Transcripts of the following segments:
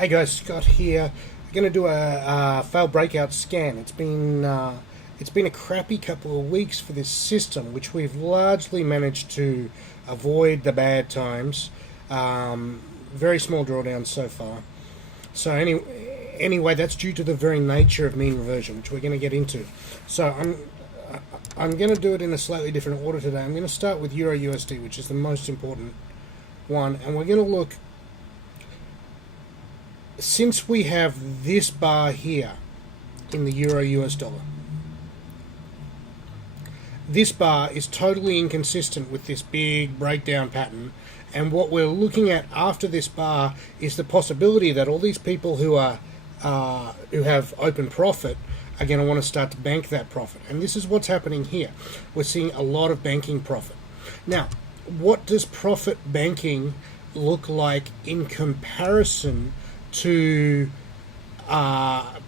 Hey guys, Scott here. I'm going to do a failed breakout scan. It's been a crappy couple of weeks for this system, which we've largely managed to avoid the bad times. Very small drawdowns so far. So anyway, that's due to the very nature of mean reversion, which we're going to get into. So I'm going to do it in a slightly different order today. I'm going to start with Euro USD, which is the most important one, and we're going to look. Since we have this bar here in the Euro US dollar, this bar is totally inconsistent with this big breakdown pattern, and what we're looking at after this bar is the possibility that all these people who have open profit are going to want to start to bank that profit, and this is what's happening here. We're seeing a lot of banking profit. Now, what does profit banking look like in comparison to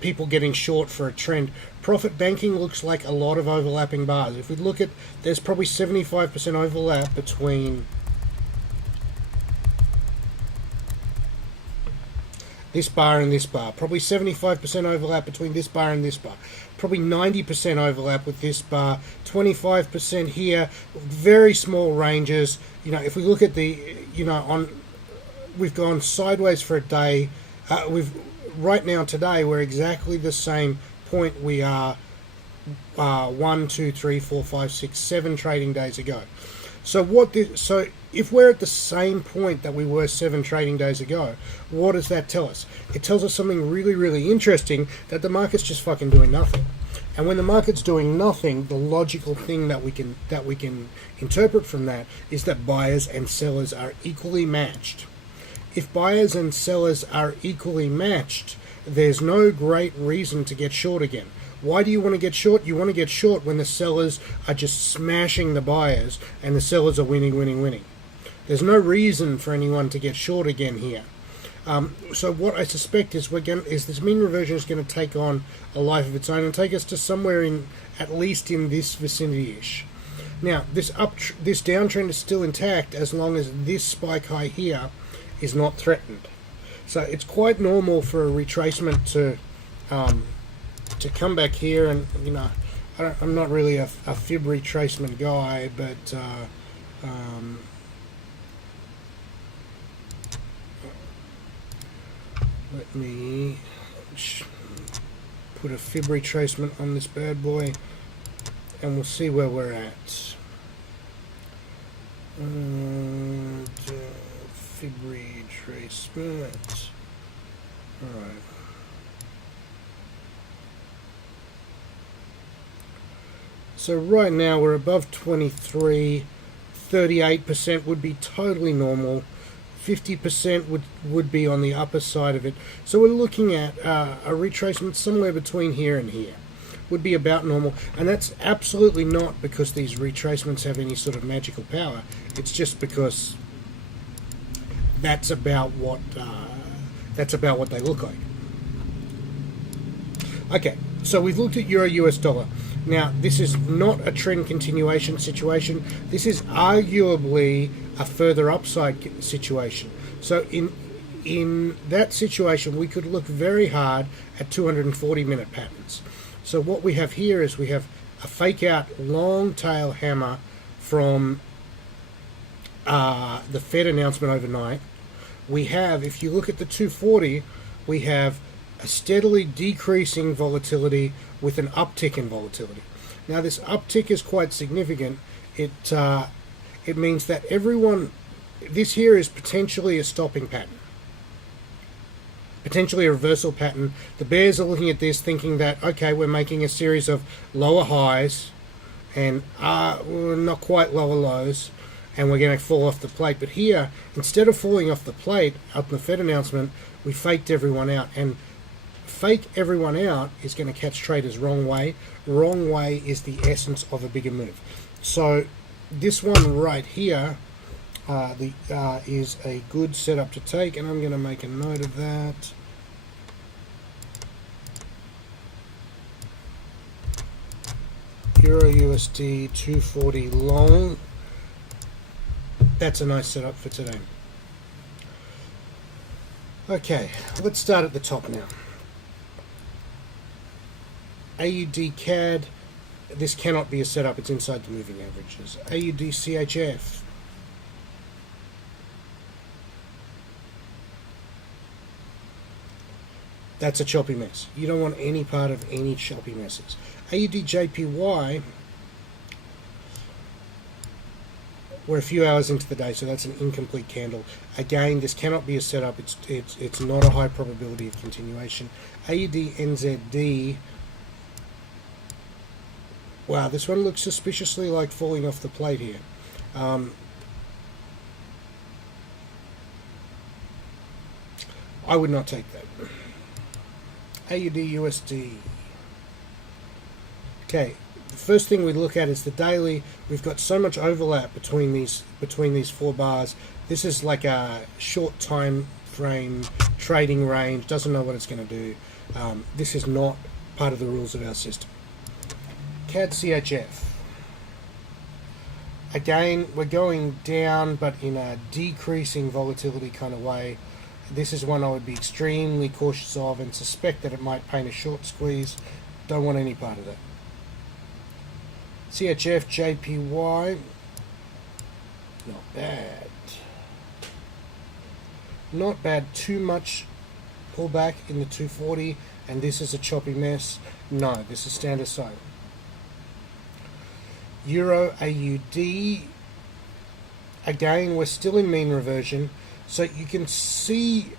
people getting short for a trend? Profit banking looks like a lot of overlapping bars. If we look at, there's probably 75% overlap between this bar and this bar. Probably 75% overlap between this bar and this bar. Probably 90% overlap with this bar. 25% here. Very small ranges. If we look at we've gone sideways for a day. Right now today we're exactly the same point we are 1, 2, 3, 4, 5, 6, 7 trading days ago. So if we're at the same point that we were 7 trading days ago, what does that tell us? It tells us something really, really interesting, that the market's just fucking doing nothing. And when the market's doing nothing, the logical thing that we can interpret from that is that buyers and sellers are equally matched. If buyers and sellers are equally matched, there's no great reason to get short again. Why do you want to get short? You want to get short when the sellers are just smashing the buyers and the sellers are winning. There's no reason for anyone to get short again here. So what I suspect is this mean reversion is going to take on a life of its own and take us to somewhere at least in this vicinity-ish. Now, this downtrend is still intact as long as this spike high here is not threatened. So it's quite normal for a retracement to come back here, and I'm not really a fib retracement guy, but let me put a fib retracement on this bad boy, and we'll see where we're at. Fib retracement. Alright. So right now we're above 23. 38% would be totally normal. 50% would be on the upper side of it. So we're looking at a retracement somewhere between here and here. Would be about normal, and that's absolutely not because these retracements have any sort of magical power. It's just because that's about what they look like. Okay, so we've looked at Euro US dollar. Now, this is not a trend continuation situation. This is arguably a further upside situation. So in that situation, we could look very hard at 240-minute patterns. So what we have here is we have a fake out long tail hammer from the Fed announcement overnight. We have, if you look at the 240, we have a steadily decreasing volatility with an uptick in volatility. Now this uptick is quite significant. It means that this here is potentially a stopping pattern, potentially a reversal pattern. The bears are looking at this thinking that, okay, we're making a series of lower highs and not quite lower lows, and we're going to fall off the plate. But here, instead of falling off the plate up in the Fed announcement, we faked everyone out. And fake everyone out is going to catch traders wrong way. Wrong way is the essence of a bigger move. So this one right here is a good setup to take, and I'm going to make a note of that. Euro USD 240 long. That's a nice setup for today. Okay, let's start at the top now. AUD CAD, this cannot be a setup, it's inside the moving averages. AUD CHF, that's a choppy mess. You don't want any part of any choppy messes. AUD JPY, we're a few hours into the day, so that's an incomplete candle. Again, this cannot be a setup. It's not a high probability of continuation. AUD NZD. Wow, this one looks suspiciously like falling off the plate here. I would not take that. AUD USD. Okay, the first thing we look at is the daily. We've got so much overlap between these 4 bars. This is like a short time frame trading range. Doesn't know what it's going to do. This is not part of the rules of our system. CAD CHF. Again, we're going down, but in a decreasing volatility kind of way. This is one I would be extremely cautious of and suspect that it might paint a short squeeze. Don't want any part of that. CHF JPY, not bad. Not bad. Too much pullback in the 240, and this is a choppy mess. No, this is standard side. Euro AUD, again, we're still in mean reversion, so you can see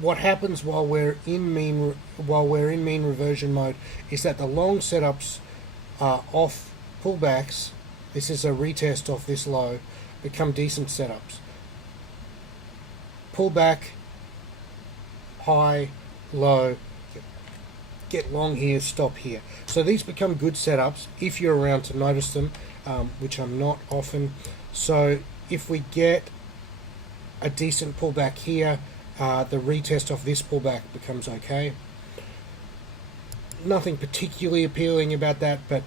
what happens while we're in mean reversion mode is that the long setups off pullbacks, this is a retest off this low, become decent setups. Pullback, high, low, get long here, stop here. So these become good setups if you're around to notice them, which I'm not often. So if we get a decent pullback here, the retest of this pullback becomes okay. Nothing particularly appealing about that, but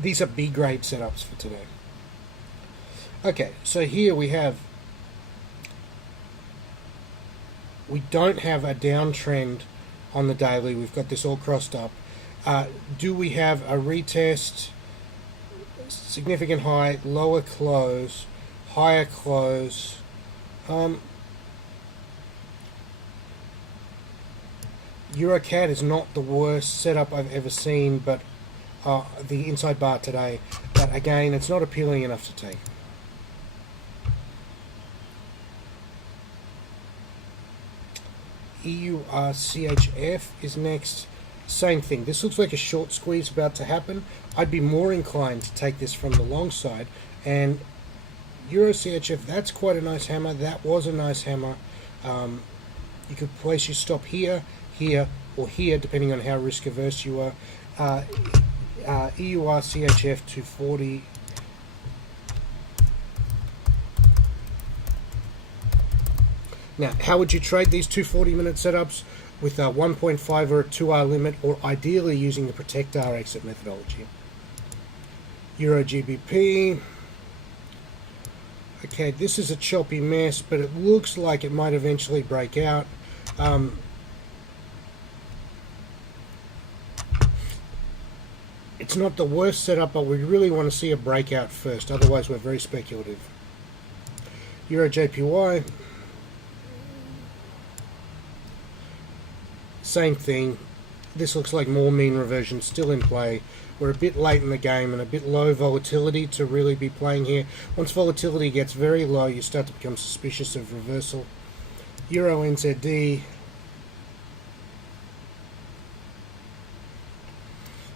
these are B-grade setups for today. Okay, so here we don't have a downtrend on the daily. We've got this all crossed up. Do we have a retest, significant high, lower close, higher close? EuroCAD is not the worst setup I've ever seen, but the inside bar today, but again, it's not appealing enough to take. EURCHF is next. Same thing. This looks like a short squeeze about to happen. I'd be more inclined to take this from the long side. And EuroCHF, that's quite a nice hammer. That was a nice hammer. You could place your stop here, here, or here, depending on how risk averse you are. EURCHF 240. Now, how would you trade these 240-minute setups? With a 1.5 or a 2R limit, or ideally using the Protect R exit methodology. Euro GBP. Okay, this is a choppy mess, but it looks like it might eventually break out. It's not the worst setup, but we really want to see a breakout first. Otherwise, we're very speculative. Euro JPY. Same thing. This looks like more mean reversion still in play. We're a bit late in the game and a bit low volatility to really be playing here. Once volatility gets very low, you start to become suspicious of reversal. Euro NZD.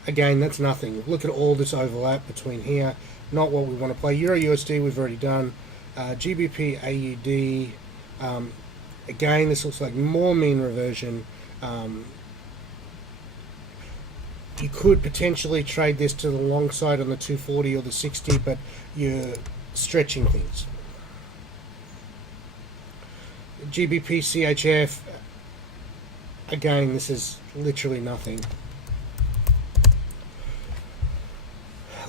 Again, that's nothing. Look at all this overlap between here. Not what we want to play. Euro USD we've already done. GBP AUD. Again, this looks like more mean reversion. You could potentially trade this to the long side on the 240 or the 60, but you're stretching things. GBP CHF, again, this is literally nothing.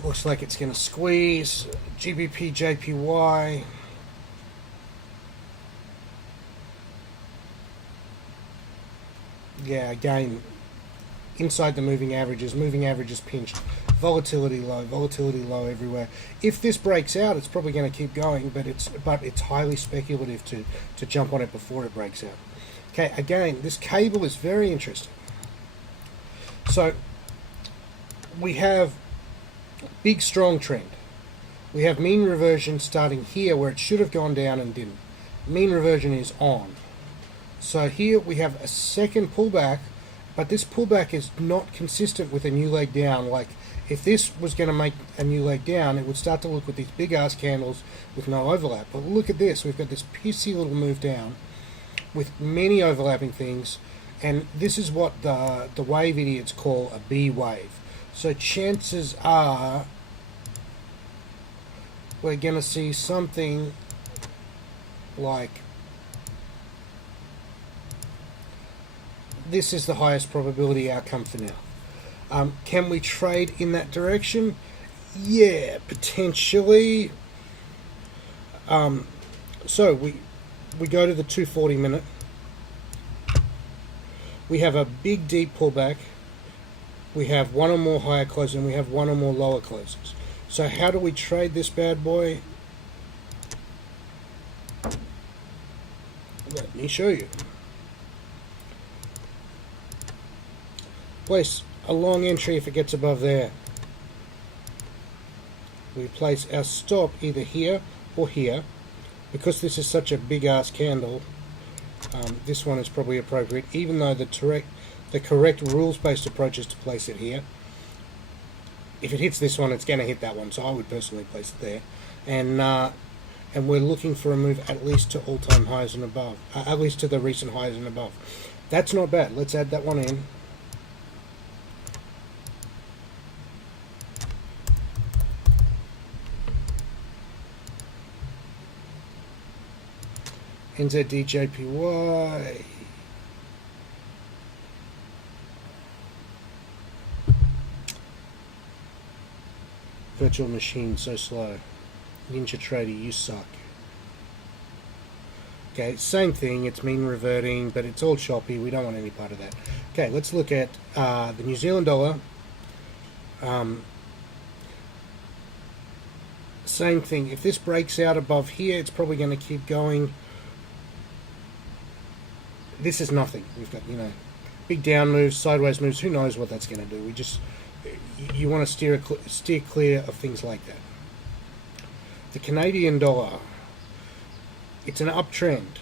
Looks like it's going to squeeze. GBP JPY. Yeah, again, inside the moving averages pinched, volatility low everywhere. If this breaks out, it's probably going to keep going, but it's highly speculative to jump on it before it breaks out. Okay, again, this cable is very interesting. So we have big strong trend. We have mean reversion starting here where it should have gone down and didn't. Mean reversion is on. So here we have a second pullback, but this pullback is not consistent with a new leg down. Like if this was going to make a new leg down, it would start to look with these big ass candles with no overlap. But look at this. We've got this pissy little move down with many overlapping things. And this is what the wave idiots call a B wave. So chances are we're going to see something like this is the highest probability outcome for now. Can we trade in that direction? Yeah, potentially. So we go to the 240 minute. We have a big deep pullback. We have one or more higher closes and we have one or more lower closes. So how do we trade this bad boy? Let me show you. Place a long entry if it gets above there. We place our stop either here or here. Because this is such a big ass candle, this one is probably appropriate, even though the correct rules-based approach is to place it here. If it hits this one, it's going to hit that one, so I would personally place it there. And we're looking for a move at least to all-time highs and above, at least to the recent highs and above. That's not bad. Let's add that one in. NZDJPY. Virtual machine so slow. NinjaTrader, you suck. Okay, same thing. It's mean reverting, but it's all choppy. We don't want any part of that. Okay, let's look at the New Zealand dollar. Same thing. If this breaks out above here, it's probably going to keep going. This is nothing. We've got, big down moves, sideways moves. Who knows what that's going to do? You want to steer clear of things like that. The Canadian dollar, it's an uptrend.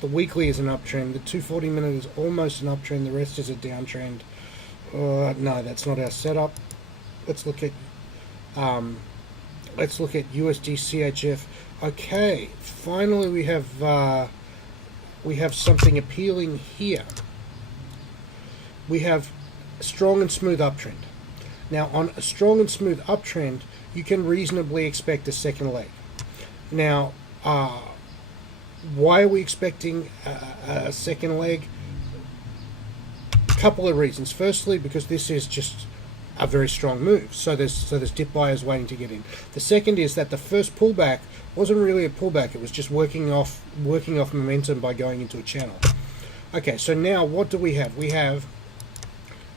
The weekly is an uptrend. The 240 minute is almost an uptrend. The rest is a downtrend. No, that's not our setup. Let's look at USD CHF. Okay, finally we have something appealing here. We have a strong and smooth uptrend. Now, on a strong and smooth uptrend, you can reasonably expect a second leg. Now, why are we expecting a second leg? A couple of reasons. Firstly, because this is just a very strong move. So there's dip buyers waiting to get in. The second is that the first pullback wasn't really a pullback. It was just working off momentum by going into a channel. Okay, so now what do we have? We have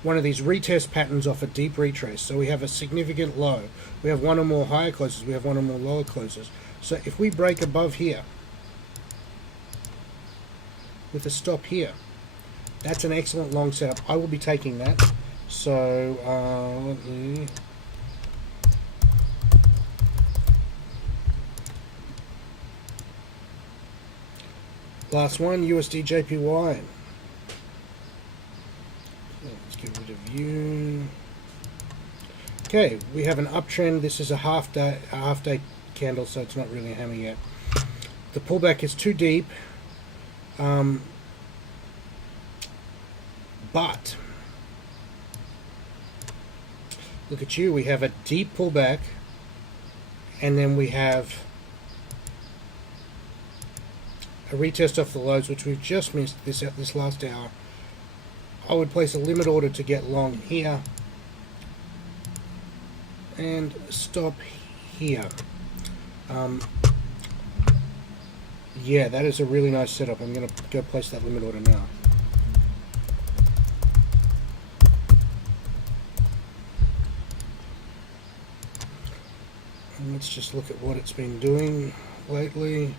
one of these retest patterns off a deep retrace. So we have a significant low. We have one or more higher closes. We have one or more lower closes. So if we break above here with a stop here, that's an excellent long setup. I will be taking that. So let me last one, USD JPY. Let's get rid of you. Okay, we have an uptrend. This is a half day candle, so it's not really a hammer yet. The pullback is too deep, but look at you. We have a deep pullback, and then we have a retest off the lows, which we've just missed this last hour. I would place a limit order to get long here and stop here. Yeah, that is a really nice setup. I'm going to go place that limit order now. Let's just look at what it's been doing lately.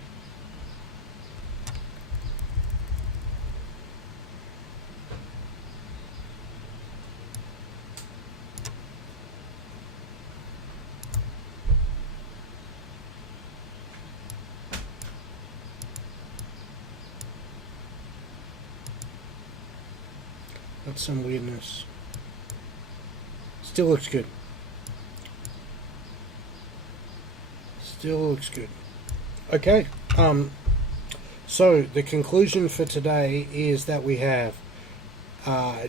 That's some weirdness. Still looks good. Still looks good. Okay. So the conclusion for today is that we have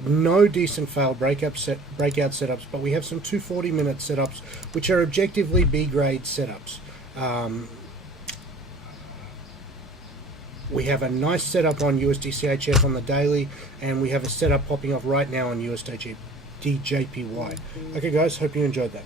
no decent failed breakout setups, but we have some 240-minute setups, which are objectively B-grade setups. We have a nice setup on USD-CHF on the daily, and we have a setup popping off right now on USD-JPY. Okay, guys, hope you enjoyed that.